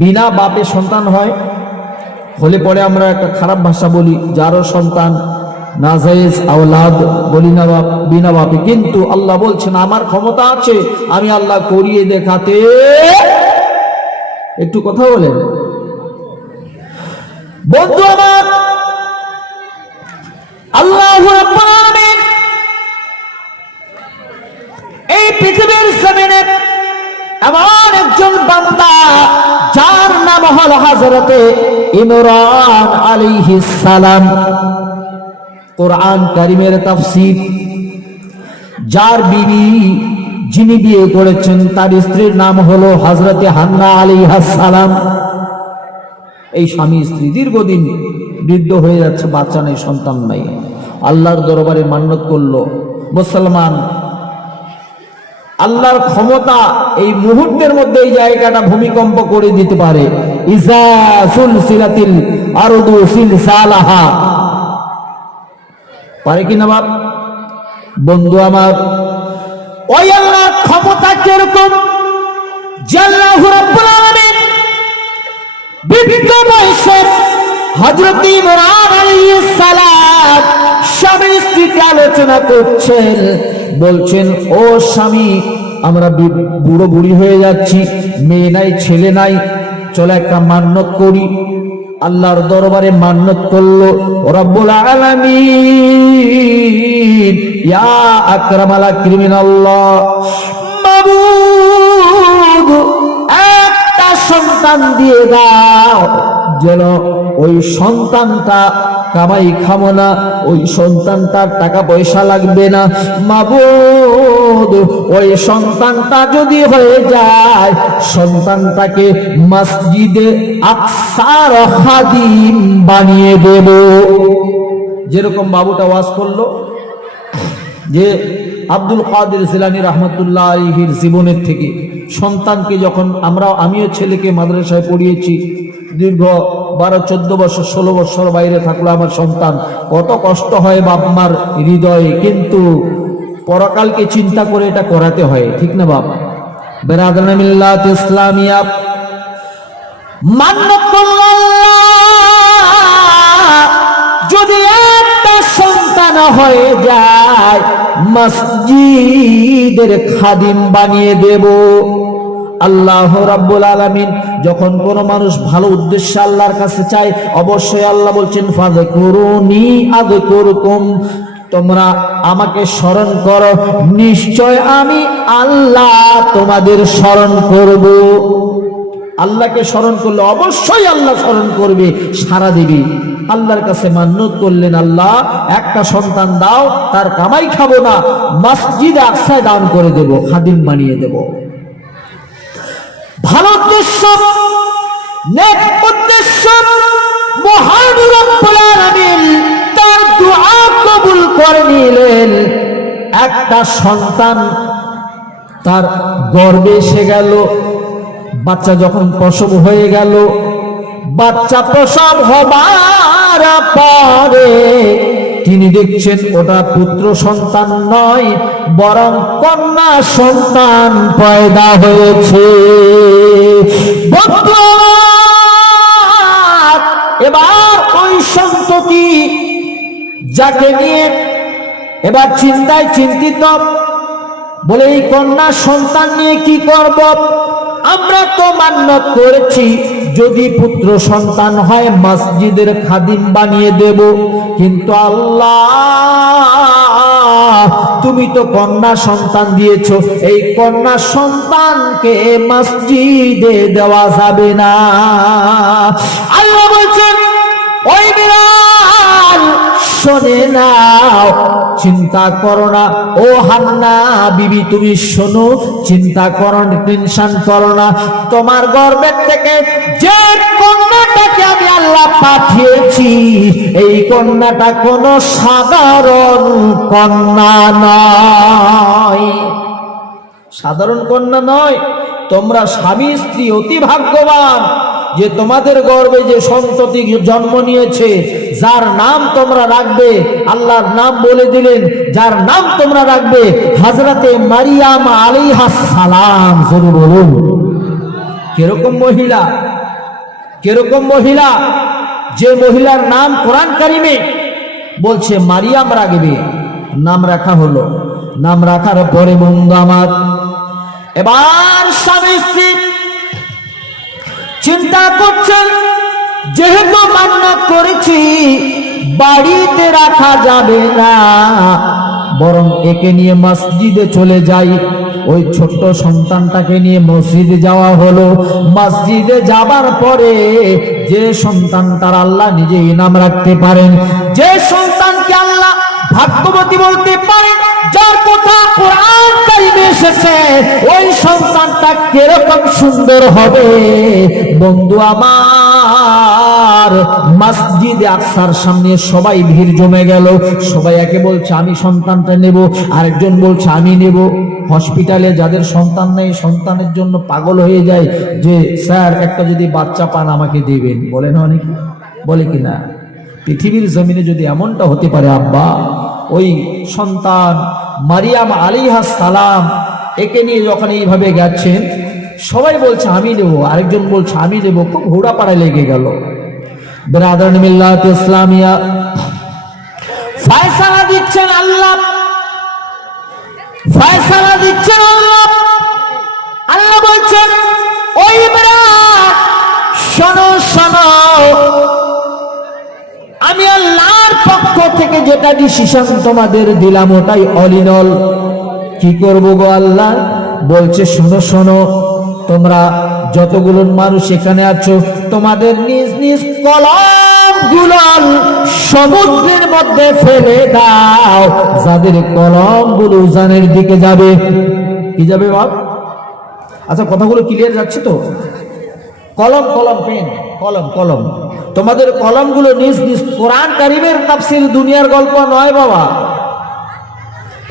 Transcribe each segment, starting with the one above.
বিনা বাপে সন্তান হয় হলে পরে আমরা একটা খারাপ ভাষা বলি, যারও সন্তান নাজায়েজ আওলাদ বলি না বিনা বাপে। কিন্তু আল্লাহ বলছেন আমার ক্ষমতা আছে, আমি আল্লাহ করিয়ে দেখাতে। একটু কথা বলেন বন্ধু আমার, আল্লাহু রাব্বুল আলামিন এই পৃথিবীর জমিনে এমন একজন বান্দা যার নাম হল হযরতে ইমরান আলাইহিস সালাম। কোরআন কারীমের তাফসীর, যার বিবি যিনি বিয়ে করেছেন তার স্ত্রীর নাম হলো হযরতে হান্না আলাইহাস সালাম। এই স্বামী স্ত্রী দীর্ঘদিন বৃদ্ধ হয়ে যাচ্ছে, বাচ্চা নেই, সন্তান নাই। আল্লাহর দরবারে মান্নত করলো। মুসলমান, আল্লাহর ক্ষমতা এই মুহূর্তের মধ্যে এই জায়গাটা ভূমিকম্প করে দিতে পারে। ইজা সুলসিলাতিল আরদু সিলসালাহা, পারে কি না বাপ? বন্ধু আমার, ওই আল্লাহর ক্ষমতা কিরকম যে আল্লাহু রাব্বুল আলামিন বৃদ্ধ বয়সে হযরত ইমরান আলাইহিস সালাম স্বামী স্ত্রীকে আলোচনা করছেন, বলছেন ও স্বামী, আমরা বুড়ো বুড়ি হয়ে যাচ্ছি, মেয়ে নাই ছেলে নাই, চলো একটা মান্নত করি। আল্লাহর দরবারে মান্নত করলো। রব্বুল আলামিন, ইয়া আকরামাল আকরামিন আল্লাহ, মাবুদ একটা সন্তান দিয়ে দাও, যেন ওই সন্তানটা কামাই খাবো না, ওই সন্তানটার টাকা পয়সা লাগবে না। মাবুদ, ওই সন্তানটা যদি হয়ে যায়, সন্তানটাকে মসজিদে আকসার খাদিম বানিয়ে দেব। যেরকম বাবুটা ওয়াজ করলো যে আব্দুল কাদের জিলানী রাহমাতুল্লাহ আলাইহির জীবনের থেকে সন্তানকে, যখন আমিও ছেলেকে মাদ্রাসায় পড়িয়েছি, দীর্ঘ 12-14 বছর 16 বছর বাইরে থাকলো আমার সন্তান, কত কষ্ট হয় বাপ মার হৃদয়ে, কিন্তু পরকালকে চিন্তা করে এটা করাতে হয়, ঠিক না বাপ? বেরাদারানে মিল্লাত ইসলামিয়া মান্নত করল, যদি একটা সন্তান হয়ে যায় মসজিদের খাদিম বানিয়ে দেব। আল্লাহ রাব্বুল আলামিন যখন কোন মানুষ ভালো উদ্দেশ্যে আল্লাহর কাছে চায়, অবশ্যই আল্লাহ বলছেন ফাযকুরুনি আযকুরকুম, তোমরা আমাকে স্মরণ করো, নিশ্চয় আমি আল্লাহ তোমাদের স্মরণ করব। আল্লাহকে স্মরণ করলে অবশ্যই আল্লাহ স্মরণ করবে, সারা দিবি। আল্লাহর কাছে মান্নত করলেন, আল্লাহ একটা সন্তান দাও, তার কামাই খাবো না, মসজিদে আকসায় দান করে দেব, খাদিম বানিয়ে দেব। ভালো উদ্দেশ্য, নেক উদ্দেশ্য, মহান রব্বুল আলামিন তার দুআ কবুল করে নিলেন। একটা সন্তান তার গর্ভে এসে গেল, বাচ্চা যখন প্রসব হয়ে গেল, বাচ্চা প্রসব হবার পরে তিনি দেখছেন ওটা পুত্র সন্তান নয়, বরং কন্যা সন্তান পয়দা হয়েছে। এবার ওই সন্ততি যাকে নিয়ে এবার চিন্তায় চিন্তিত, বলে এই কন্যা সন্তান নিয়ে কি করব? আমরা তো মান্নত করেছি যদি পুত্র সন্তান হয় মসজিদের খাদিম বানিয়ে দেব, কিন্তু আল্লাহ তুমি তো কন্যা সন্তান দিয়েছো, এই কন্যা সন্তানকে মসজিদে দেওয়া যাবে না। আল্লাহ বলছেন, ওই বিড়াল শোনে নাও, চিন্তা করো না ও হান্না বিবি, তুমি শোনো, চিন্তা করো না, টেনশন করো না, তোমার গর্ভের থেকে যে কন্যাটাকে আমি আল্লাহ পাঠিয়েছি, এই কন্যাটা কোনো সাধারণ কন্যা নয়, সাধারণ কন্যা নয়। তোমরা স্বামী স্ত্রী অতি ভাগ্যবান যে তোমাদের গর্ভে যে সন্ততি জন্ম নিয়েছে, যার নাম তোমরা রাখবে, আল্লাহর নাম বলে দিলেন, যার নাম তোমরা রাখবে হযরতে মারিয়াম আলাইহাস সালাম। জোরে বলুন, কিরকম মহিলা! কিরকম মহিলা? যে মহিলার নাম কোরআন কারিমে বলছে মারিয়াম রাখবে, নাম রাখা হলো। নাম রাখার পরে বন্ধু আমার, এবার স্বামী স্ত্রী চিন্তা করছেন, যেহেতু মান্নাত করেছি বাড়িতে রাখা যাবে না, বরং একে নিয়ে মসজিদে চলে যাই। ওই ছোট্ট সন্তানটাকে নিয়ে মসজিদে যাওয়া হলো। মসজিদে যাবার পরে যে সন্তানটার আল্লাহ নিজে ইনাম রাখতে পারেন, যে সন্তানকে আল্লাহ ভাগ্যবতী বলতে পারেন, যার কথা কোরআন কারিমে এসেছে, ওই সন্তানটা কিরকম সুন্দর হবে বন্ধু আমার। মসজিদে আকসার সামনে সবাই ভিড় জমে গেল। সবাই একে বলছে আমি সন্তানটা নেব, আরেকজন বলছে আমি নেব। হসপিটালে যাদের সন্তান নেই সন্তানের জন্য পাগল হয়ে যায় যে স্যার একটা যদি বাচ্চা পান আমাকে দেবেন, বলে না অনেকে, বলে কিনা? পৃথিবীর জমিনে যদি এমনটা হতে পারে আব্বা, ওই সন্তান মারিয়াম আলাইহিস সালাম একে নিয়ে যখন এইভাবে গেছেন, সবাই বলছে আমি নেব, আরেকজন বলছে আমি নেব, খুব ঘোড়া পাড়ায় লেগে গেল। বিরাদরান মিল্লাত ইসলামিয়া, ফয়সালা দিচ্ছেন আল্লাহ, ফয়সালা দিচ্ছেন আল্লাহ। আল্লাহ বলছেন ওই ইমরান শোনো শোনো, আমি আল্লাহর পক্ষ থেকে যেটা ডিসিশন তোমাদের দিলাম ওটাই অল ইন অল। কি করবো গো আল্লাহ? বলছে শোনো শোনো, তোমরা যতগুলো মানুষ এখানে আছো তোমাদের নিজ নিজ কলমগুলো সমুদ্রের মধ্যে ফেলে দাও। যাদের কলমগুলো উজানের দিকে যাবে, কি যাবে বাপ? আচ্ছা কথাগুলো ক্লিয়ার যাচ্ছে তো? কলম কলম পেন, কলম কলম, তোমাদের কলমগুলো নিজ নিজ কোরআন কারিমের তাফসীর, দুনিয়ার গল্প নয় বাবা।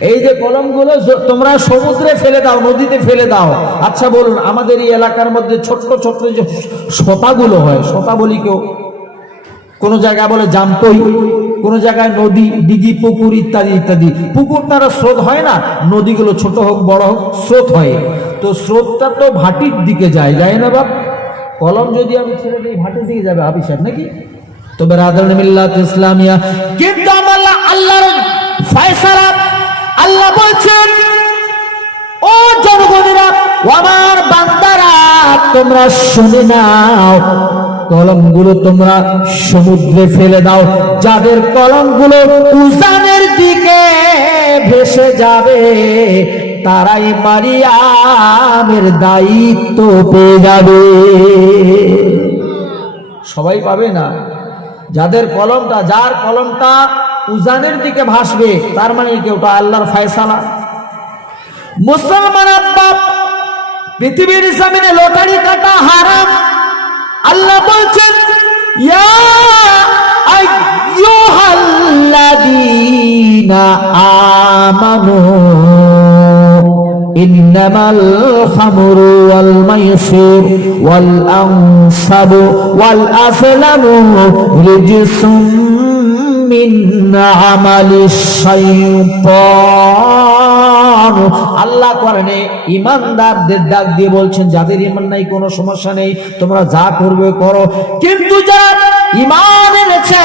এই যে কলমগুলো তোমরা সমুদ্রে ফেলে দাও, নদীতে ফেলে দাও। আচ্ছা বলুন, আমাদের এই এলাকার মধ্যে ছোট্ট ছোট্ট যে শতাগুলো হয়, শতা বলি কেউ, কোন জায়গায় বলে জামতই, কোন জায়গায় নদী, দিঘি, পুকুর ইত্যাদি ইত্যাদি। পুকুর তারা স্রোত হয় না, নদীগুলো ছোট হোক বড় হোক স্রোত হয়। তো স্রোতটা তো ভাটির দিকে যায়, যায় না বাপ? কলম যদি আমি ছেড়ে দিই ভাটির দিকে যাবে আবিষ্কার নাকি? তো বিরাদরান মিল্লাত ইসলামিয়া, কিন্তু আল্লাহর ফয়সালা, আল্লাহ বলছেন ও জনগণেরা, ও আমার বান্দারা, তোমরা শুনে নাও, কলমগুলো তোমরা সমুদ্রে ফেলে দাও। যাদের কলমগুলো উজানের দিকে ভেসে যাবে তারাই মারিয়ামের দায়িত্ব পেয়ে যাবে। সবাই পাবে না। যাদের কলমটা, যার কলমটা উজানের দিকে ভাসবে, তার মানে কি ওটা আল্লাহর ফয়সালা। মুসলমান আব্বা, পৃথিবীর জমিনে লটারি কাটা হারাম। আল্লাহ বলছেন ইয়া আইয়ুহাল্লাযীনা আমানু ইন্নামাল খামরু ওয়াল মাইসির ওয়াল আনসাবু ওয়াল আসলামু রিজসুম মিন আমালিশ শাইতান। আল্লাহ কোরআনে ঈমানদারদের ডাক দিয়ে বলছেন, যাদের ঈমান নাই কোনো সমস্যা নেই, তোমরা যা করবে করো, কিন্তু যারা ঈমান এনেছে,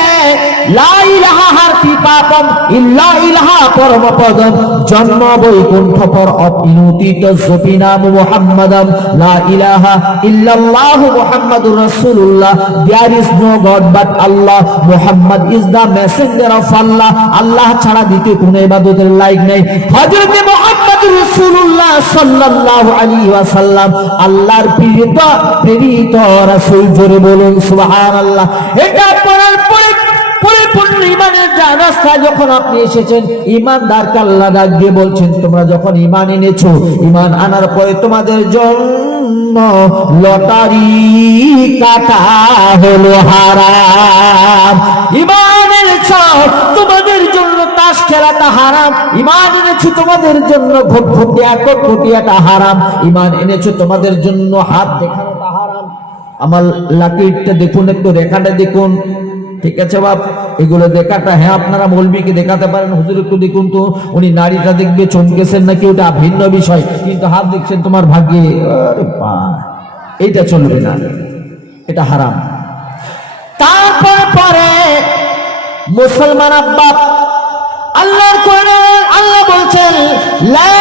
লা ইলাহা হারফি পাপম ইল্লা ইলাহা পরমপদম, জন্ম বৈকুণ্ঠ পর অপিনুতিত জপিনাম মুহাম্মাদাম, লা ইলাহা ইল্লাল্লাহু মুহাম্মাদুর রাসূলুল্লাহ, there is no god but Allah, Muhammad is the messenger of Allah, Allah ছাড়া দ্বিতীয় কোনো ইবাদতের লায়ক নেই। হযরত মুহাম্মদুর রাসূলুল্লাহ সাল্লাল্লাহু আলাইহি ওয়াসাল্লাম আল্লাহর প্রেরিত রাসূল। জোরে বলুন সুবহানাল্লাহ। এটা পড়ার পরে পরিপূর্ণ ঈমানের রাস্তা যখন আপনি এসেছেন, ঈমানদারকে আল্লাহ ডাক দিয়ে বলছেন, তোমরা যখন ঈমান এনেছো, ঈমান আনার পরে তোমাদের জন্য লটারি কাটা হলো হারাম। ঈমান এনেছো, তোমাদের জন্য তাস খেলাটা হারাম। ঈমান এনেছো, তোমাদের জন্য ঘটিয়াটা হারাম। ঈমান এনেছো, তোমাদের জন্য হাত দেখানোটা হারাম। আমার লাকিরটা দেখুন, একটু রেখাটা দেখুন, ঠিক আছে বাপ? এগুলো দেখাটা, হ্যাঁ আপনারা মৌলবীকে দেখাতে পারেন, হুজুর একটু দেখুন তো, উনি নারীটা দেখবে চমকেছেন নাকি, ওটা ভিন্ন বিষয়, কিন্তু হাত দেখছেন তোমার ভাগ্যে, এইটা চলবে না, এটা হারাম। তারপরে পরে মুসলমান আব্বা আল্লাহর কোরআনে আল্লাহ বলছেন লা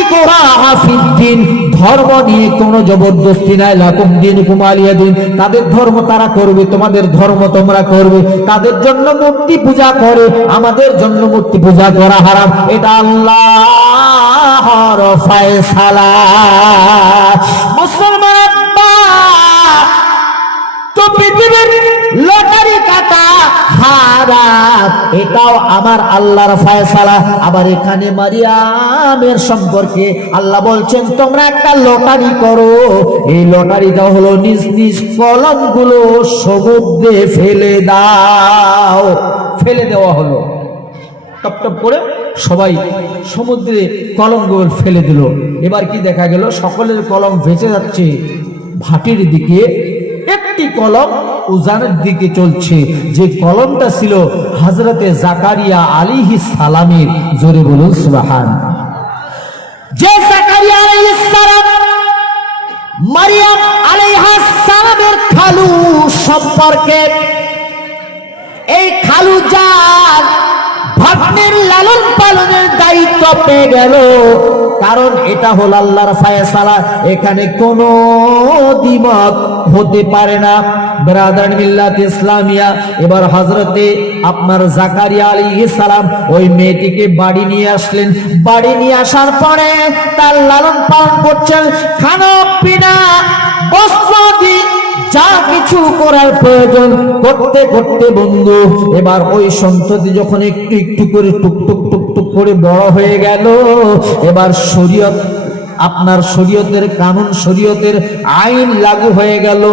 ইকরাহা ফিদ্দিন, ধর্ম নিয়ে কোনো জবরদস্তি নাই। লাকুম দীনুকুম ওয়ালিয়া দিন, তাদের ধর্ম তারা করবে, তোমাদের ধর্ম তোমরা করবে। তাদের জন্য মূর্তি পূজা করে, আমাদের জন্য মূর্তি পূজা করা হারাম। এটা আল্লাহর ফয়সালা। মুসলমান তো পৃথিবীর লটারি কাটা হারাম, এটাও আমার আল্লাহর ফয়সালা। আবার এখানে মারিয়ামের সম্পর্কে আল্লাহ বলছেন তোমরা একটা লটারি করো, এই লটারিটা হলো নিজ নিজ কলমগুলো সমুদ্রে ফেলে দাও। ফেলে দেওয়া হলো, টপ টপ করে সবাই সমুদ্রে কলমগুলো ফেলে দিল। এবার কি দেখা গেল, সকলের কলম ভেসে যাচ্ছে ভাটির দিকে, একটি কলম উজানের দিকে চলছে, যে কলমটা ছিল হযরতে জাকারিয়া আলাইহিস সালামের। জোরে বলুন সুবহান। যে জাকারিয়া আলাইহিস সালাম মারিয়াম আলাইহিস সালামের খালু সম্পর্কে, এই খালু যার ভাগ্নের লালন পালনের দায়িত্ব পেয়ে গেল, কারণ এটা হল আল্লাহর ফয়সালা, এখানে কোনো দ্বিমত হতে পারে না। ব্রাদার মিল্লাত ইসলামিয়া, এবার হযরতে আপনার জাকারিয়া আলাইহিস সালাম ওই মেয়েটিকে বাড়ি নিয়ে আসলেন। বাড়ি নিয়ে আসার পরে তার লালন পালন করছেন, খানা পিনা বস্ত্র দিয়ে যা কিছু করার প্রয়োজন করতে করতে বন্ধু, এবার ওই সন্ততি যখন একটু একটু করে টুকটুক টুকটুক করে বড় হয়ে গেল, এবার শরীয়ত, আপনার শরীয়তের কানুন, শরীয়তের আইন লাগু হয়ে গেল।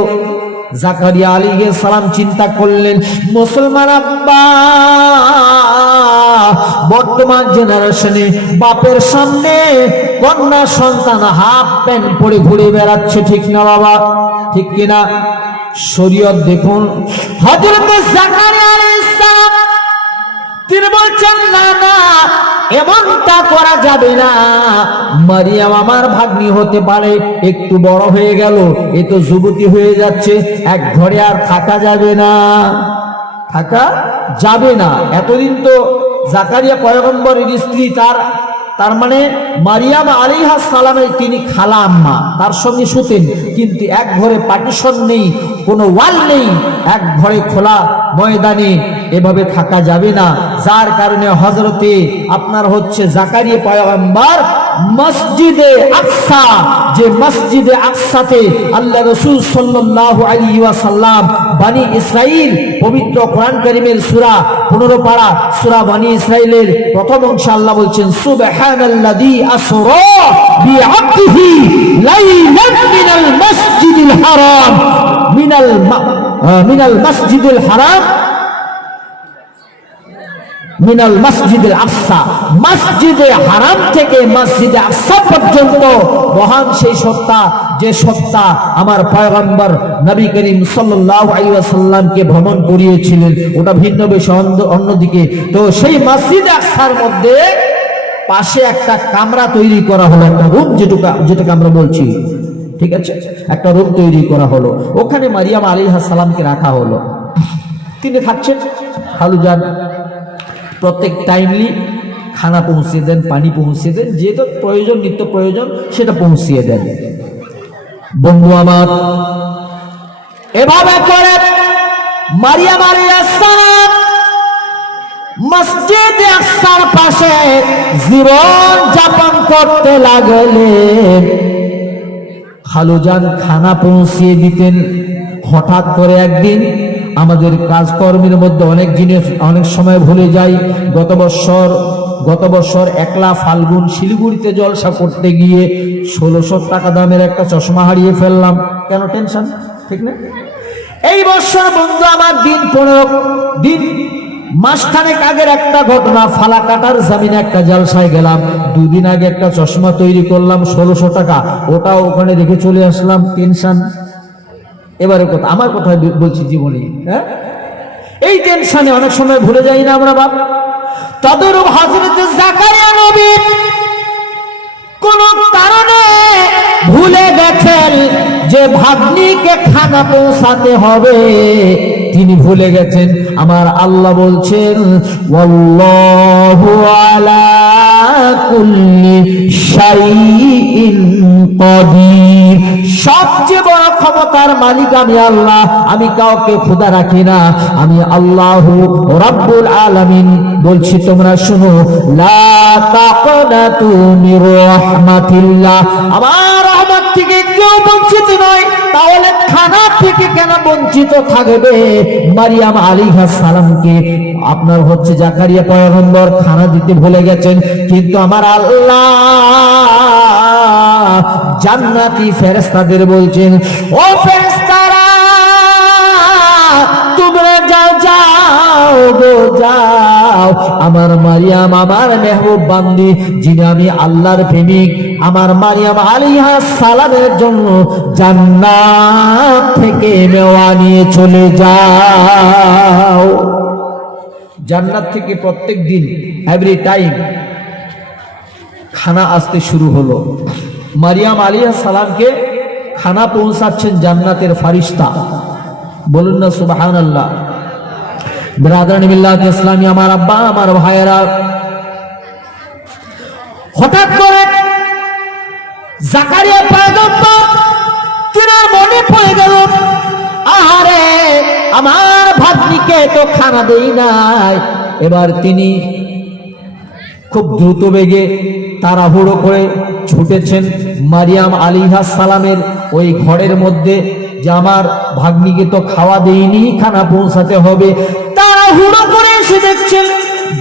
জাকারিয়া আলাইহিস সালাম চিন্তা করলেন, মুসলমান আব্বা বর্তমান জেনারেশনে বাপের সামনে কন্যা সন্তান হাফ প্যান্ট পরে ঘুরে বেড়াচ্ছে, ঠিক না বাবা, ঠিক কিনা? শরীয়ত দেখুন, হযরত জাকারিয়া আলাইহিস সালাম তিনি বলছেন না না, এমনটা করা যাবে না। মারিয়াম আমার ভাগ্নি হতে পারে, একটু বড় হয়ে গেল, এ তো যুবতী হয়ে যাচ্ছে, এক ঘরে আর থাকা যাবে না, থাকা যাবে না। এতদিন তো জাকারিয়া পয়গম্বরের স্ত্রী, তার মানে মারিয়াম আলাইহিস সালামের তিনি খালা আম্মা, তার সঙ্গে শুতেন, কিন্তু এক ঘরে পার্টিশন নেই, কোনো ওয়াল নেই, এক ঘরে খোলা ময়দানে এভাবে থাকা যাবে না। যার কারণে হযরতে আপনার হচ্ছে জাকারিয়া পয়গম্বর মসজিদে আকসা, যে মসজিদে আকসাতে আল্লাহ রাসূল সাল্লাল্লাহু আলাইহি ওয়াসাল্লাম বনি ইসরাইল, পবিত্র কোরআন কারীমের সূরা 15 পারা সূরা বনি ইসরাইলের প্রথম অংশে আল্লাহ বলছেন সুবহানাল্লাযী আসরা বিআবদিহি লাইলান মিনাল মসজিদিল হারাম মিনাল মসজিদিল হারাম মিনাল মসজিদুল আকসা, মসজিদে হারাম থেকে মসজিদে আকসা পর্যন্ত মহান সেই সত্তা, যে সত্তা আমার পয়গম্বর নবী করিম সাল্লাল্লাহু আলাইহি ওয়াসাল্লামকে ভ্রমণ করিয়েছিলেন, ওটা ভিন্ন বিষয় অন্যদিকে। তো সেই মসজিদে আকসার মধ্যে পাশে একটা কামরা তৈরি করা হলো, একটা রুম, যেটাকে আমরা বলছি, ঠিক আছে, একটা রুম তৈরি করা হলো, ওখানে মারিয়াম আলাইহিস সালামকে রাখা হলো। তিনি থাকছেন, খালুজান প্রত্যেক টাইমলি খানা পৌঁছে দেন, পানি পৌঁছে দেন, যেটা প্রয়োজন, নিত্য প্রয়োজন সেটা পৌঁছিয়ে দেন। বন্ধু আমার, এভাবে করে মারিয়াম আলাইহিস সালাম মসজিদে আকসার পাশে জীবন যাপন করতে লাগলেন। খালুজান খানা পৌঁছিয়ে দিতেন। হঠাৎ করে একদিন আমাদের কাজকর্মের মধ্যে অনেক জিনিস অনেক সময় ভুলে যাই। গত বছর একলা ফাল্গুন শিলিগুড়িতে জলসা করতে গিয়ে 1600 টাকা দামের একটা চশমা হারিয়ে ফেললাম। কেন টেনশন, ঠিক না? এই বছর বন্ধু আমার দিন 15 দিন মাসখানেক আগের একটা ঘটনা, ফালাকাটার জামিনে একটা জলসায় গেলাম, 2 দিন আগে একটা চশমা তৈরি করলাম 1600 টাকা, ওটাও ওখানে রেখে চলে আসলাম। টেনশন। এবারে কথা, আমার কথা বলছি জীবনে, হ্যাঁ, এই টেনশনে অনেক সময় ভুলে যাই না আমরা বাপ। তদরূপ হযরত জাকারিয়া নবী কোন কারণে ভুলে গেছেন যে ভাগ্নিকে খানা পৌঁছাতে হবে। তিনি ভুলে গেছেন। আমার আল্লাহ বলছেন ওয়াল্লাহু আলা কুল্লি শাইইন কাদির, সবচেয়ে বড় ক্ষমতার মালিক আমি আল্লাহ, আমি কাউকে খোদা রাখি না, আমি আল্লাহু রাব্বুল আলামিন। বলছি তোমরা শুনো, লা তাকনাতু মির রাহমাতিল্লাহ, আমার রহমত থেকে কেউ বঞ্চিত নয়। তাহলে খানা থেকে কেন বঞ্চিত থাকবে? মারিয়াম আলাইহিস সালামকে আপনার হচ্ছে জাকারিয়া পয়গম্বর খানা দিতে ভুলে গেছেন, কিন্তু আমার আল্লাহ জান্নাতি ফেরেশতাদের বলছেন, ও ফেরেশতারা তোমরা যাও যাও গো যাও, আমার মারিয়াম আমার মেহবুব বান্দি, যিনি আমি আল্লাহর প্রেমিক, আমার মারিয়াম আলাইহিস সালামের জন্য জান্নাত থেকে মেওয়া নিয়ে চলে যাও। জান্নাত থেকে প্রত্যেক দিন এভরি টাইম খানা আসতে শুরু হলো। মারিয়াম আলাইহিস সালামকে খানা পৌঁছাচ্ছেন জান্নাতের ফারিস্তা। বলুন না সুবহানাল্লাহ। ব্রাদারান মিল্লাত ইসলামী, আমার আব্বা আমার ভাইয়েরা, হঠাৎ করে জাকারিয়া পয়গম্বর তিনার মনে পড়ে গেল, আরে আমার ভাগ্নিকে তো খানা দেই নাই। এবার তিনি খুব দ্রুত বেগে তাড়াহুড়ো করে ছুটেছেন মারিয়াম আলাইহিস সালামের ওই ঘরের মধ্যে, যে আমার ভাগ্নিকে তো খাওয়া দেইনি, খানা পৌঁছাতে হবে। তাড়াহুড়ো করে এসে দেখছেন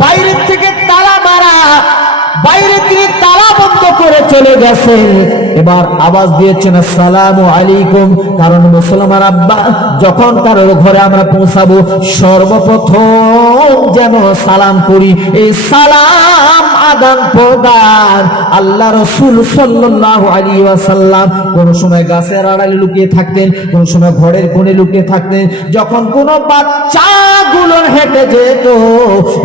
বাইরে থেকে তালা মারা, বাইরে তিনি তালা বন্ধ করে চলে গেছেন। এবার আওয়াজ দিয়েছেন আসসালামু আলাইকুম, কারণ মুসলমান আব্বা যখন কারোর ঘরে আমরা পৌঁছাবো সর্বপ্রথম যেন সালাম করি। এই সালাম আদান প্রদান আল্লাহ রাসূল সাল্লাল্লাহু আলাইহি ওয়াসাল্লাম কোন সময় গাছের আড়ালে লুকিয়ে থাকতেন, কোন সময় ঘরের কোণে লুকিয়ে থাকতেন। যখন কোন বাচ্চাগুলো হেঁটে যেত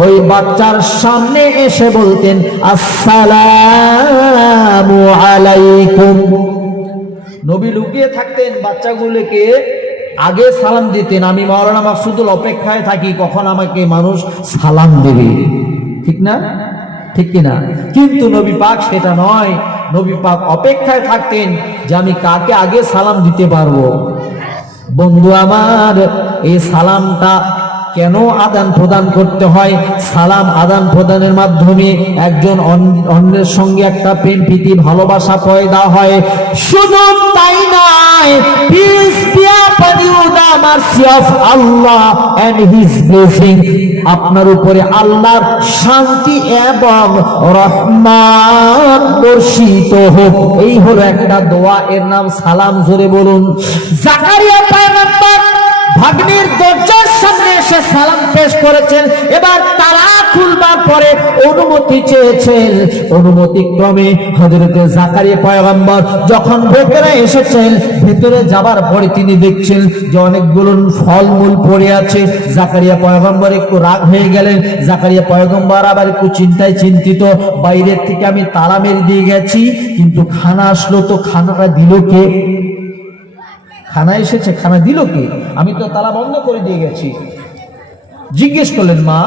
ওই বাচ্চার সামনে এসে বলতেন আসসালামু আলাইকুম। নবী লুকিয়ে থাকতেন, বাচ্চাগুলোকে আগে সালাম দিতেন। আমি মাওলানা মাকসুদুল অপেক্ষায় থাকি কখন আমাকে মানুষ সালাম দেবে, ঠিক না? ঠিক কিনা? কিন্তু নবী পাক সেটা নয়, নবী পাক অপেক্ষায় থাকতেন যে আমি কাকে আগে সালাম দিতে পারবো। বন্ধু আমার, এই সালামটা কেন আদান প্রদান করতে হয়? সালাম আদান প্রদানের মাধ্যমে একজন অন্যের সঙ্গে একটা প্রেম প্রীতি ভালোবাসা পয়দা হয়। শুধু তাই নয়, peace be upon you, the mercy of Allah and his blessing, আপনার উপরে আল্লাহর শান্তি এবং রহমত বর্ষিত হোক। এই হলো একটা দোয়া, এর নাম সালাম। জোরে বলুন। জাকারিয়া পয়গম্বর ভাগ্নির দরজার সামনে এসে সালাম পেশ করেছেন। এবার তালা খুলবার পরে অনুমতি চেয়েছেন। অনুমতি ক্রমে হযরতে জাকারিয়া পয়গম্বর যখন ভেতরে এসেছেন, ভেতরে যাবার পরে তিনি দেখছেন যে অনেকগুলো ফলমূল পড়ে আছে। জাকারিয়া পয়গম্বর একটু রাগ হয়ে গেলেন। জাকারিয়া পয়গম্বর আবার একটু চিন্তায় চিন্তিত, বাইরের থেকে আমি তালা মেরে দিয়ে গেছি, কিন্তু খানা আসলো, তো খানাটা দিল কে? খানা এসেছে, খানা দিল কে? আমি তো তালা বন্ধ করে দিয়ে গেছি। জিজ্ঞেস করলেন, মা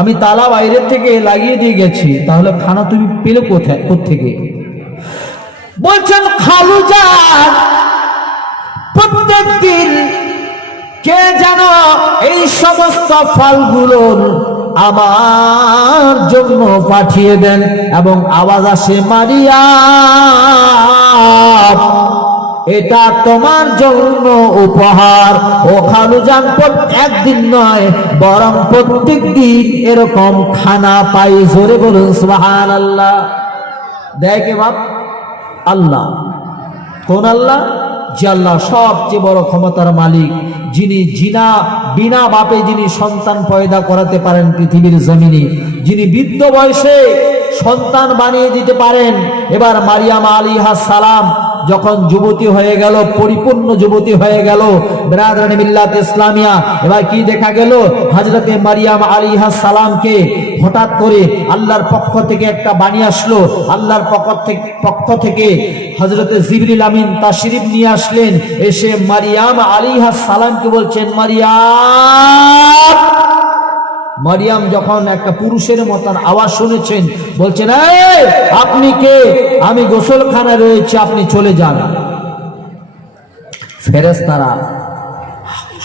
আমি তালা বাইরের থেকে লাগিয়ে দিয়ে গেছি, তাহলে খানা তুমি পেলে কোথায়, কোত্থেকে? বলছেন খালুজান প্রত্যেক দিন কে যেন এই সমস্ত ফলগুলো আমার জন্য পাঠিয়ে দেন এবং আওয়াজ আসে মারিয়াম এটা তোমার জন্য উপহার। ও খালুজান একদিন নয় বরং প্রত্যেক দিন এরকম খানা পাই। জোরে বলুন সুবহানাল্লাহ। দেয় কে বাপ? আল্লাহ। কোন আল্লাহ? যে আল্লাহ সবচেয়ে বড় ক্ষমতার মালিক, যিনি বিনা বাপে যিনি সন্তান পয়দা করাতে পারেন পৃথিবীর জমিনে, যিনি বৃদ্ধ বয়সে সন্তান বানিয়ে দিতে পারেন। এবার মারিয়াম আলাইহিস সালাম যখন যুবতী হয়ে গেল, পরিপূর্ণ যুবতী হয়ে গেল, বিরাদরানে মিল্লাত ইসলামিয়া, এবার কি দেখা গেল? হযরতে মারিয়াম আলাইহিস সালামকে হঠাৎ করে আল্লাহর পক্ষ থেকে একটা বাণী আসলো। আল্লাহর পক্ষ থেকে হযরতে জিবরিল আমিন তাশরীফ নিয়ে আসলেন। এসে মারিয়াম আলাইহিস সালামকে বলছেন, মারিয়াম যখন একটা পুরুষের মতন আওয়াজ শুনেছেন, বলছেন, এই আপনি কে? আমি গোসলখানায় রয়েছে, আপনি চলে যান। ফেরেশতারা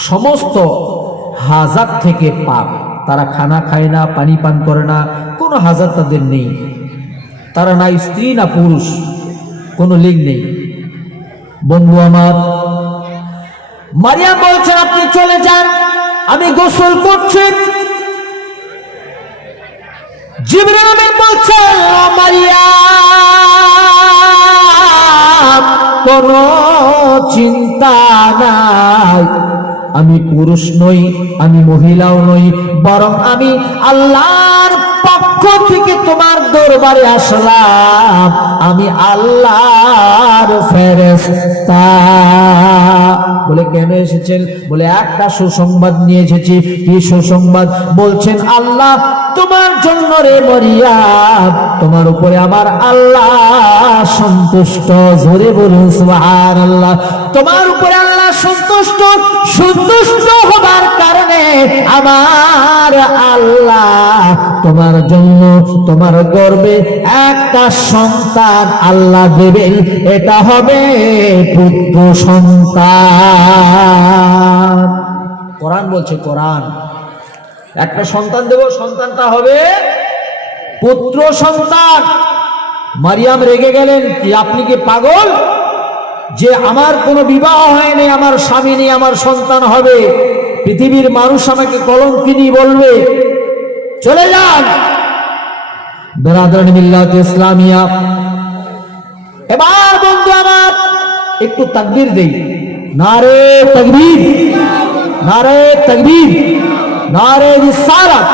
সমস্ত হাজাত থেকে পাক, তারা খানা খায় না, পানি পান করে না, কোনো হাজাত তাদের নেই। তারা না স্ত্রী না পুরুষ, কোনো লিঙ্গ নেই। বন্ধু আমার, মারিয়াম বলছেন আপনি চলে যান, আমি গোসল করছি। জিবরিল আমিন বলছেন, মারিয়াম কোনো চিন্তা নাই, আমি পুরুষ নই, আমি মহিলাও নই, বরং আমি আল্লাহর পক্ষ থেকে তোমার দরবারে আসলাম, আমি আল্লাহর ফেরেশতা। বলে কেন এসেছেন? বলে একটা সুসংবাদ নিয়ে এসেছি। কি সুসংবাদ? বলছেন আল্লাহ তোমার জন্য রে মারিয়াম, তোমার উপরে আমার আল্লাহ সন্তুষ্ট। জোরে বলুন সুবহানাল্লাহ। তোমার উপরে আল্লাহ সন্তুষ্ট। সন্তুষ্ট হবার কারণে আমার আল্লাহ তোমার জন্য তোমার গর্ভে একটা সন্তান আল্লাহ দেবেন। এটা হবে পুত্র সন্তান। কোরআন বলছে, কোরআন একটা সন্তান দেব, সন্তানটা হবে পুত্র সন্তান। মারিয়াম রেগে গেলেন, কি আপনি কি পাগল? যে আমার কোনো বিবাহ হয়নি, আমার স্বামী নেই, আমার সন্তান হবে, পৃথিবীর মানুষ আমাকে কলঙ্কিনী বলবে, চলে যান। বেরাদরান মিল্লাত ইসলামিয়া, এবার বন্ধু আমার একটু তাকবীর দেই। নারে তাকবীর, নারে তাকবীর, নারে রিসালাত,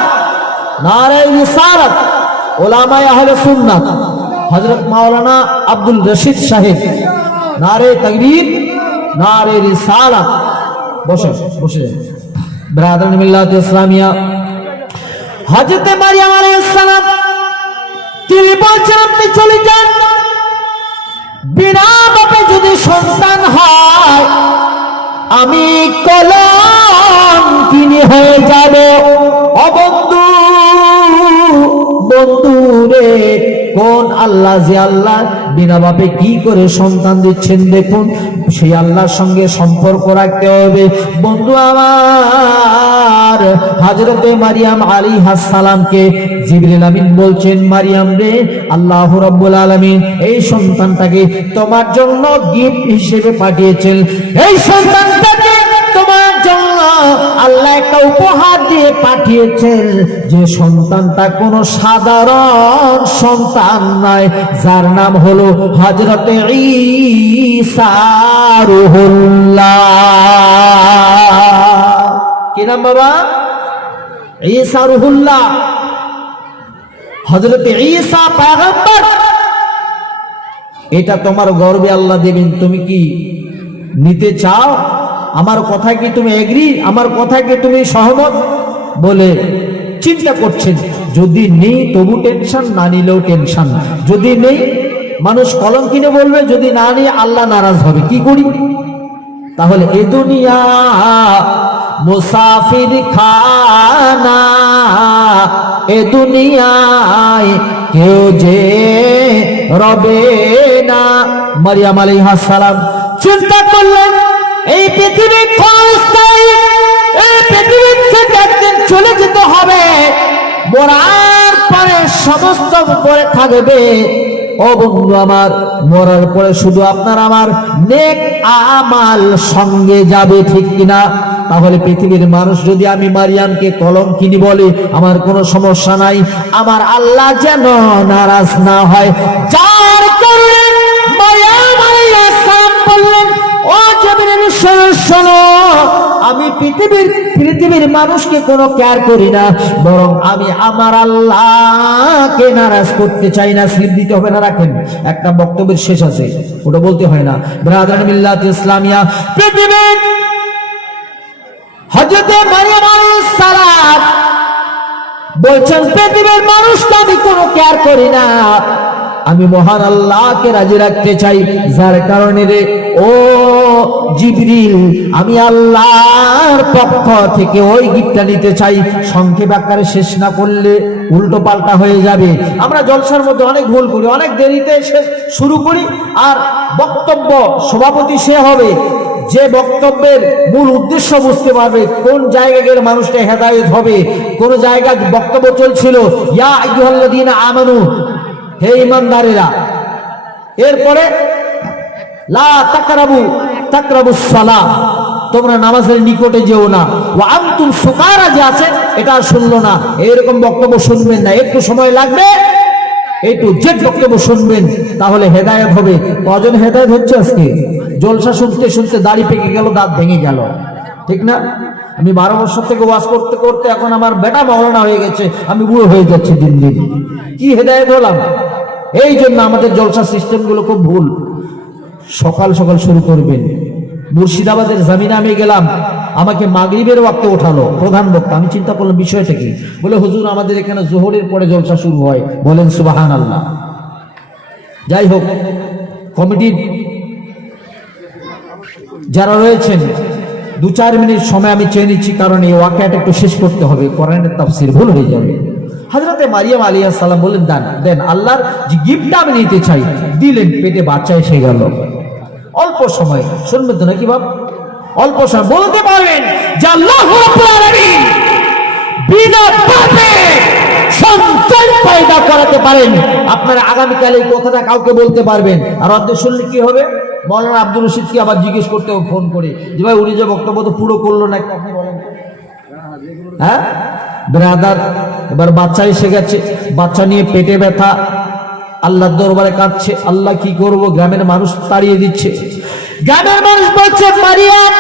নারে রিসালাত। উলামায়ে আহলে সুন্নাত হযরত মাওলানা আব্দুল রশিদ সাহেব, নারে তাকবীর, নারে রিসালাত। বসে বসে ব্রাদার মিল্লাত ইসলামিয়া। হযরত মারিয়াম আলাইহিস সালাম তিনি বলছেন আপনি চলে যান, বিনা বাপে যদি সন্তান হয় আমি কলঙ্কিনী হয়ে যাব। অবন্ধু, বন্ধু রে, কোন আল্লাহ যে আল্লাহ বিনা বাপে কি করে সন্তান দিচ্ছেন দেখুন, সেই আল্লাহর সঙ্গে সম্পর্ক রাখতে হবে। বন্ধু আমার, হযরতে মারিয়াম আলাইহিস সালামকে জিবরিল আমিন বলছেন, মারিয়াম রে, আল্লাহ রাব্বুল আলামিন এই সন্তানটাকে তোমার জন্য গিফট হিসেবে পাঠিয়েছেন। এই সন্তানটাকে তোমার জন্য আল্লাহ একটা উপহার দিয়ে পাঠিয়েছেন। যে সন্তানটা কোনো সাধারণ সন্তান নয়, যার নাম হলো হযরতে ঈসা রূহুল্লাহ। কি নাম বাবা? ঈসা রূহুল্লাহ। হযরতে ঈসা পয়গম্বর, এটা তোমার গর্ভে আল্লাহ দেবেন। তুমি কি নিতে চাও? আমার কথা কি তুমি এগ্রি? আমার কথা কি তুমি সহমত? বলে চিন্তা করছেন, যদি নেই তবু টেনশন, না নিলেও টেনশন। যদি নেই মানুষ কলঙ্কিনী বলবে, যদি না নিয়ে আল্লাহ নারাজ হবে। কি করি তাহলে? এ দুনিয়া মুসাফির খানা, এ দুনিয়ায় কেউ যে রবে না। মারিয়াম আলাইহিস সালাম চিন্তা করলেন, এই পৃথিবী ক্ষণস্থায়ী, এই পৃথিবী থেকে একদিন চলে যেতে হবে, মরার পরে সমস্ত পরে থাকবে। ও বন্ধু আমার, মরার পরে শুধু আপনার আমার নেক আমাল সঙ্গে যাবে, ঠিক কিনা? তাহলে পৃথিবীর মানুষ যদি আমি মারিয়ামকে কলঙ্কিনী বলে, আমার কোনো সমস্যা নাই, আমার আল্লাহ যেন নারাজ না হয়। যার কারণে মারিয়াম আলাইহিস সালাম বললেন, ও জিবরিল শোনো, আমি পৃথিবীর মানুষকে কোনো কেয়ার করি না, বরং আমি আমার আল্লাহকে নারাজ করতে চাই না। স্লিপ দিতে হবে না, রাখেন, একটা বক্তব্যের শেষ আছে, ওটা বলতে হয় না। ব্রাদার মিল্লাত ইসলামিয়া, পৃথিবীর হযরতে মারিয়াম আলাইহিস সালাম বলছেন পৃথিবীর মানুষকে আমি কোনো কেয়ার করি না, আমি মহান আল্লাহকে রাজি রাখতে চাই। যার কারণে রে ও জিবরিল, আমি আল্লাহর পক্ষ থেকে ওই গিফটটা নিতে চাই। সংক্ষেপ আকারে শেষ না করলে উল্টো পাল্টা হয়ে যাবে। আমরা জলসার মধ্যে অনেক ভুল করি, অনেক দেরিতে শুরু করি, আর বক্তব্য সভাপতি সে হবে যে বক্তব্যের মূল উদ্দেশ্য বুঝতে পারবে, কোন জায়গায় গেলে মানুষটা হেদায়েত হবে। কোন জায়গায় বক্তব্য চলছিল ইয়া আইয়ুহাল্লাযীনা আমানু, হে ঈমানদারেরা, এরপরে লা তাকরাবুস সালাহ, তোমরা নামাজের নিকটে যেও না, ওয়া আনতুম সুকারা যে আছে এটা শুনলো না। এরকম বক্তব্য শুনবেন না, একটু সময় লাগবে, একটু জেট বক্তব্য শুনবেন, তাহলে হেদায়েত হবে। কজন হেদায়েত হচ্ছে আজকে? জলসা শুনতে শুনতে দাড়ি পেকে গেল, দাঁত ভেঙে গেল, ঠিক না? আমি 12 বছর থেকে ওয়াজ করতে করতে এখন আমার বেটা মাওলানা হয়ে গেছে, আমি বুড়ো হয়ে যাচ্ছি দিন দিন। কি হেদায়েত হলাম? এই জন্য আমাদের জলসা সিস্টেমগুলো খুব ভুল। সকাল সকাল শুরু করবেন। মুর্শিদাবাদের জামিনে আমি গেলাম, আমাকে মাগরিবের ওয়াক্তে ওঠালো প্রধান বক্তা। আমি চিন্তা করলাম বিষয়টা কি, বলে হুজুর আমাদের এখানে জোহরের পরে জলসা শুরু হয়। বলেন সুবহানাল্লাহ। যাই হোক, কমিটির যারা রয়েছেন 2-4 মিনিট সময় আমি চেয়ে নিচ্ছি, কারণ এই ওয়াকিয়াটা একটু শেষ করতে হবে, কোরআনের তাফসীর ভুল হয়ে যাবে। হযরতে মারিয়াম আলাইহিস সালাম বলেন দেন, আল্লাহর যে গিফটটা আমি নিতে চাই। দিলেন, পেটে বাচ্চা এসে গেল। অল্প সময় শুনবেন তো নাকি বাপ? অল্প সময় বলতে পারবেন যে আল্লাহ রাব্বুল আলামিন বিনা পাপে সন্তান পয়দা করাতে পারেন। আপনারা আগামীকাল এই কথাটা কাউকে বলতে পারবেন। আর অর্ধেক শুনলে কি হবে? মৌলানা আব্দুল রশিদকে আবার জিজ্ঞেস করতে হবে ফোন করে, যে ভাই উনি যে বক্তব্য তো পুরো করলো না, আপনি বলেন। হ্যাঁ ব্রাদার, এবার বাচ্চা এসে গেছে, বাচ্চা নিয়ে পেটে ব্যথা, আল্লাহর দরবারে কাঁদছে। আল্লাহ কি করব? গ্রামের মানুষ তাড়িয়ে দিচ্ছে। গ্রামের মানুষ বলছে, মারিয়াম,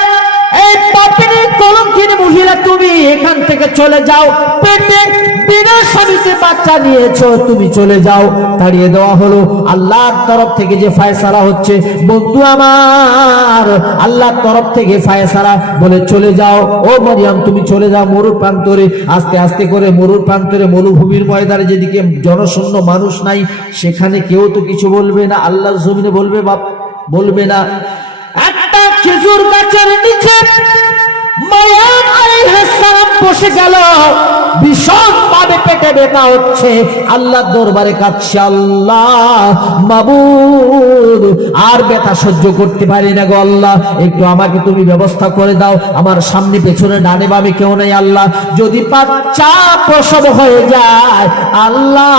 এই পাপিনী কলঙ্কিনী মহিলা, তুমি এখান থেকে চলে যাও। পেটে বিনা স্বামীতে বাচ্চা নিয়েছো, তুমি চলে যাও। তাড়িয়ে দেওয়া হলো। আল্লাহর তরফ থেকে যে ফায়সালা হচ্ছে, বন্ধু আমার, আল্লাহর তরফ থেকে ফায়সালা, বলে চলে যাও ও মারিয়াম, তুমি চলে যাও মরুর প্রান্তরে। আস্তে আস্তে করে মরুর প্রান্তরে, মরুভূমির ময়দানে, যেদিকে জনশূন্য, মানুষ নাই, সেখানে কেউ তো কিছু বলবে না। আল্লাহর জমিনে বলবে বাপ? বলবে না। একটা খেজুর গাছের নিচে মারিয়াম আলাইহিস সালাম বসে গেল। ভীষণ ভাবে পেটে ব্যথা হচ্ছে, আল্লাহর দরবারে কাঁদছে, আল্লাহ মাবুদ, আর ব্যথা সহ্য করতে পারি না গো আল্লাহ, একটু আমাকে তুমি ব্যবস্থা করে দাও। আমার সামনে পেছনে ডানে বামে কেউ নেই আল্লাহ, যদি বাচ্চা প্রসব হয়ে যায় আল্লাহ,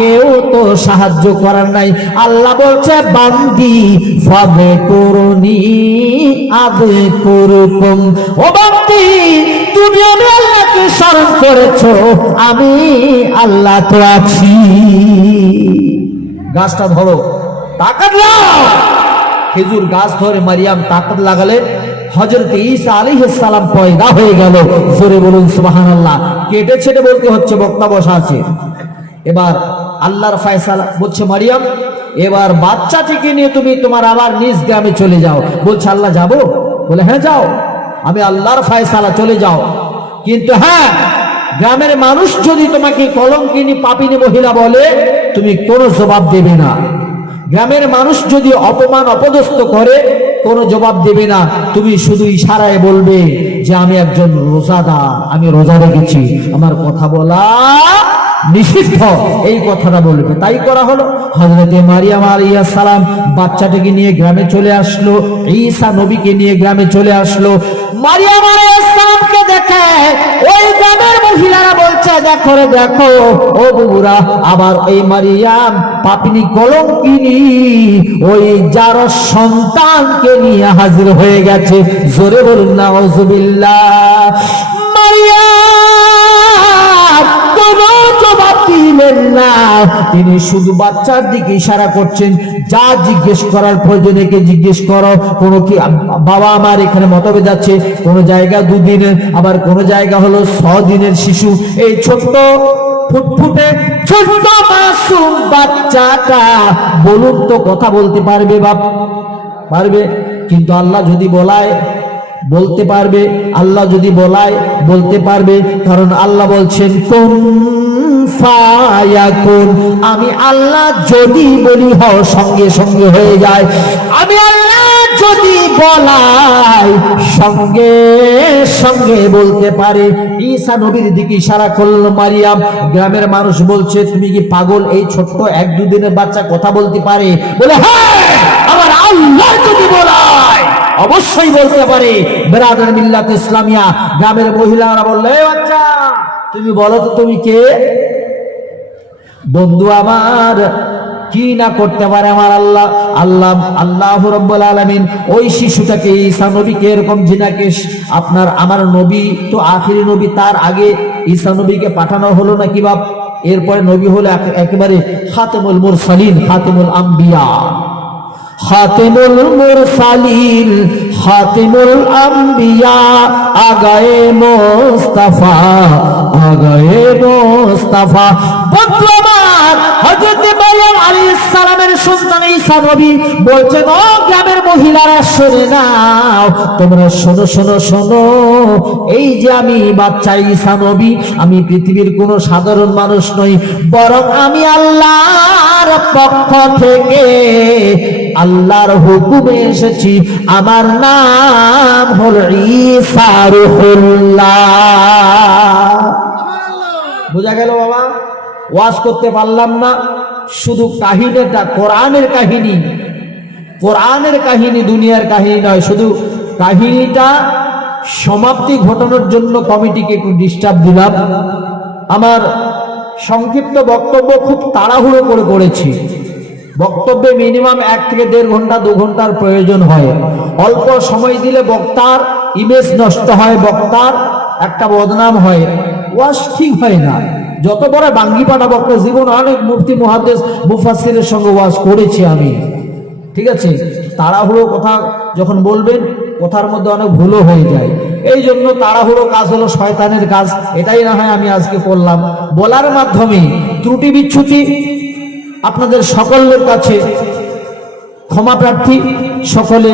কেউ তো সাহায্য করার নাই। আল্লাহ বলছে, বান্দি ফাবে করুনি আবে করুকুম, ও বান্দি, তুমি আমি আল্লাহকে স্মরণ করেছো, আমি আল্লাহ তো আছি। গাছটা ধরো, তাকাত লাগাও। খেজুর গাছ ধরে মারিয়াম তাকাত লাগালে হযরত ঈসা আলাইহিস সালাম পয়দা হয়ে গেল। জোরে বলুন সুবহানাল্লাহ। কেটে ছেটে বলতে হচ্ছে, বক্তা বসা আছে। এবার আল্লাহর ফয়সালা, বলছে মারিয়াম, এবার বাচ্চাটিকে নিয়ে তুমি তোমার আবার নিজ গ্রামে চলে যাও। বলছে আল্লাহ যাবো? বলে হ্যাঁ যাও, আমি আল্লাহর ফয়সালা, চলে যাও। কিন্তু হ্যাঁ, গ্রামের মানুষ যদি তোমাকে কলঙ্কিনী পাপিনী মহিলা বলে, তুমি কোনো জবাব দেবে না। গ্রামের মানুষ যদি অপমান অপদস্থ করে, কোনো জবাব দেবে না। তুমি শুধু ইশারায় বলবে যে আমি একজন রোজাদার, আমি রোজা রেখেছি, আমার কথা বলা নিষিদ্ধ, এই কথাটা বলবে। তাই করা হলো। হযরতে মারিয়াম আলাইহিস সালাম বাচ্চাটাকে নিয়ে গ্রামে চলে আসলো, ঈসা নবীকে নিয়ে গ্রামে চলে আসলো। মারিয়াম আলাইহিস সালামকে দেখে ওই গ্রামের মহিলারা বলছে, দেখো রে দেখো, ও বুবুরা, আবার এই মারিয়াম পাপিনী কলঙ্কিনী ওই যার সন্তানকে নিয়ে হাজির হয়ে গেছে। জোরে বলুন নাউযুবিল্লাহ। মারিয়াম কোনো জবাব দিলেন না, তিনি শুধু বাচ্চার দিকে ইশারা করছেন, যা জিজ্ঞেস করার প্রয়োজন একে জিজ্ঞেস করো। কোনো কি বাবা, আমার এখানে মতভেদ আছে, কোন জায়গা 2 দিনের, আবার কোন জায়গা হলো 6 দিনের শিশু। এই ছোট্ট ফুটফুটে ছোট্ট মাসুম বাচ্চাটা বলুন তো কথা বলতে পারবে বাপ? পারবে? কিন্তু আল্লাহ যদি বলায় বলতে পারবে, আল্লাহ যদি বলায় বলতে পারবে, কারণ আল্লাহ বলছেন কুন ফায়াকুন, আমি আল্লাহ যদি বলি হও সঙ্গে সঙ্গে হয়ে যায়। আমি আল্লাহ যদি বলাই সঙ্গে সঙ্গে বলতে পারে। ঈসা নবীর দিকে ইশারা করল মারিয়াম। গ্রামের মানুষ বলছে তুমি কি পাগল, এই ছোট্ট 1-2 দিনের বাচ্চা কথা বলতে পারে? বলে হ্যাঁ, আমার আল্লাহ যদি বলাই অবশ্যই বলতে পারে। বেরাদার মিল্লাত ইসলামিয়া গ্রামের মহিলারা বললে বাচ্চা তুমি বলো তো তুমি কে? বন্ধু আমার, কি না করতে পারে আমার আল্লাহ। আল্লাহ রাব্বুল আলামিন ওই শিশুটাকে ঈসা নবীকে এরকম জিনাকে আমার নবী তো আখিরি নবী, তার আগে ঈসা নবীকে পাঠানো হলো না কি বাপ? এরপরে নবী হলো একেবারে খাতেমুল মুরসালিন, খাতেমুল আম্বিয়া, খাতেমুল মুরসালিন, খাতেমুল আম্বিয়া, আগায়ে মুস্তাফা, আগায়ে মুস্তাফা। বন্ধু আমার, হযরত মারইয়াম আলাইহিস সালামের সন্তান ঈসা নবী বলছেন ও গ্রামের মহিলারা শুনে নাও, তোমরা শোনো শোনো শোনো, এই যে আমি বাচ্চা ঈসা নবী, আমি পৃথিবীর কোনো সাধারণ মানুষ নই, বরং আমি আল্লাহর পক্ষ থেকে আল্লাহর হুকুমে এসেছি। আমার নাম হলো ঈসা রূহুল্লাহ। বোঝা গেল বাবা? ওয়াজ করতে পারলাম না, শুধু কাহিনীটা কোরআনের কাহিনী, কোরআনের কাহিনী, দুনিয়ার কাহিনী নয়। শুধু কাহিনীটা সমাপ্তি ঘটানোর জন্য কমিটিকে একটু ডিস্টার্ব দিলাম। আমার সংক্ষিপ্ত বক্তব্য খুব তাড়াহুড়ো করে করেছি। বক্তব্যে মিনিমাম 1 থেকে 1.5 ঘন্টা 2 ঘন্টার প্রয়োজন হয়। অল্প সময় দিলে বক্তার ইমেজ নষ্ট হয়, বক্তার একটা বদনাম হয়, ওয়াজ ঠিক হয় না। যত বড় বাঙ্গিপাটা বক্তা, জীবন অনেক মুফতি মুহাদ্দিস মুফাসসিরের সঙ্গে ওয়াজ করেছি আমি, ঠিক আছে? তাড়াহুড়ো কথা যখন বলবেন কথার মধ্যে অনেক ভুলও হয়ে যায়। এই জন্য তাড়াহুড়ো কাজ হলো শয়তানের কাজ। এটাই না হয় আমি আজকে করলাম, বলার মাধ্যমে ত্রুটি বিচ্ছুতি আপনাদের সকলের কাছে ক্ষমা প্রার্থী। সকলে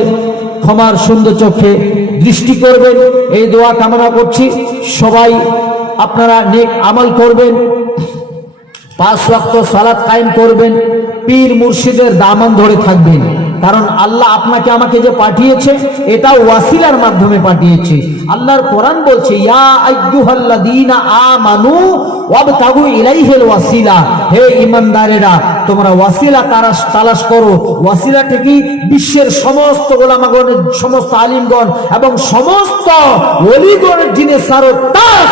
ক্ষমার সুন্দর চোখে দৃষ্টি করবেন, এই দোয়া কামনা করছি। সবাই আপনারা নেক আমল করবেন, 5 ওয়াক্ত সালাত কায়েম করবেন, পীর মুর্শিদের দামান ধরে থাকবেন। কারণ আল্লাহ আপনাকে আমাকে যে পাঠিয়েছে এটা ওয়াসিলার মাধ্যমে পাঠিয়েছে। আল্লাহর কোরআন বলছে ইয়া আইয়ুহাল্লাযীনা আমানু ওয়াবতাগু ইলাইহিল ওয়াসিলা, হে ঈমানদারেরা তোমরা ওয়াসিলা তালাশ করো। ওয়াসিলাটা কি? বিশ্বের সমস্ত উলামাগণ, সমস্ত আলিমগণ এবং সমস্ত ওলিগণের যিনি সারতাজ,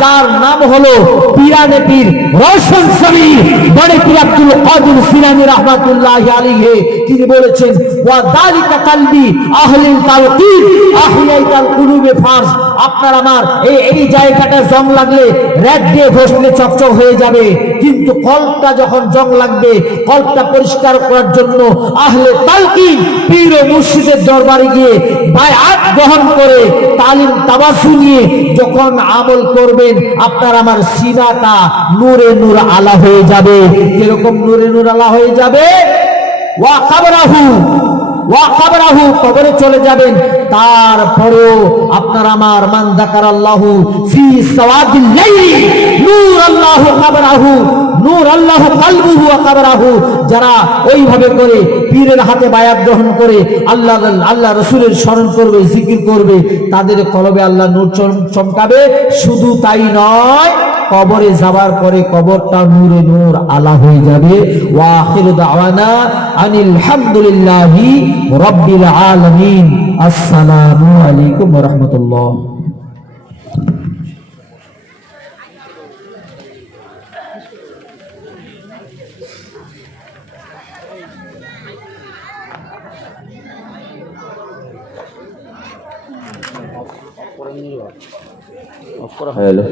যার নাম হলো পীরানে পীর রওশন শরীফ বড় পীর আব্দুল কাদের সিলানী রাহমাতুল্লাহি আলাইহি, তিনি বলেছেন ওয়া যালিকা কালবি আহলিল তাওহীদ আহিয়াইতাল কুলুবে ফারজ। আপনার আমার এই জায়গাটা জং লাগলে র‍্যাক দিয়ে ঘষলে চকচক হয়ে যাবে, কিন্তু কলবটা যখন জং লাগবে, কলবটা পরিষ্কার করার জন্য আহলে তালকিন পীর ও মুর্শিদের দরবারে গিয়ে বায়আত গ্রহণ করে তালিম তাবাসসু নিয়ে যখন আমল করবেন, আপনার আমার সিনাটা নূরে নূর আলা হয়ে যাবে। কিরকম নূরে নূর আলা হয়ে যাবে? ওয়া কাবরাহু, কবরে চলে যাবেন, তারপরেও আপনার আমার মান যাকারাল্লাহু ফি সাওয়াদিল লাইলি নূর আল্লাহু কাবরাহু, নূর আল্লাহু কালবুহু ওয়া কাবরাহু। যারা ওইভাবে করে পীরের হাতে বায়াত গ্রহণ করে আল্লাহ রাসূলের স্মরণ করবে, জিকির করবে, তাদের কলবে আল্লাহ নূর চমকাবে। শুধু তাই নয়, কবরে যাবার পরে কবরটা নূরে নূর আলা হয়ে যাবে। ওয়া আখিরু দাওয়ানা আনিল হামদুলিল্লাহি রাব্বিল আলামিন। আসসালামু আলাইকুম ওয়া রাহমাতুল্লাহ। Hello.